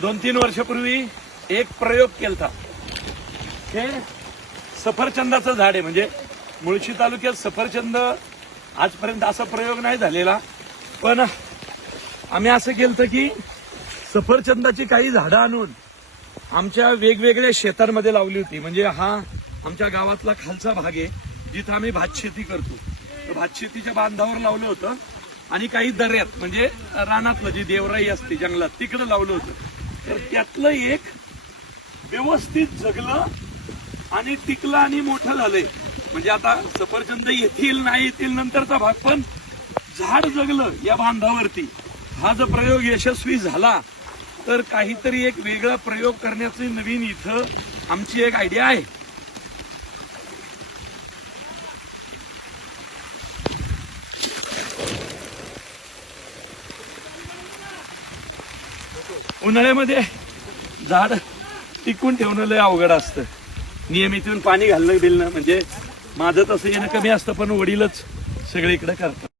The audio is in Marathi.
2-3 वर्षापूर्वी एक प्रयोग केलता. हे सफरचंदाचं झाड आहे. म्हणजे मुळशी तालुक्यात सफरचंद आजपर्यंत असा प्रयोग नाही झालेला. पण आम्ही असं केलं की सफरचंदाची काही झाडं आणून आमच्या वेगवेगळ्या शेतांमध्ये लावली होती. म्हणजे हा आमच्या गावातला खालचा भाग आहे जिथं आम्ही भातशेती करतो. तर भातशेतीच्या बांधावर लावलं होतं आणि काही दऱ्यात म्हणजे रानातलं जी देवराई असते जंगलात तिकडं लावलं होतं. तर त्यातलं एक व्यवस्थित जगलं आणि टिकलं आणि मोठं झालंय. म्हणजे आता सफरचंद येतील नाही येतील नंतरचा भाग, पण झाड जगलं या बांधावरती. हा जो प्रयोग यशस्वी झाला तर काहीतरी एक वेगळा प्रयोग करण्याची नवीन इथं आमची एक आयडिया आहे. उन्हाळ्यामध्ये झाड टिकून ठेवणं लय अवघड असतं. नियमित येऊन पाणी घालणं बिलणं. म्हणजे माझं तसं येणं कमी असतं पण वडीलच सगळीकडे करतात.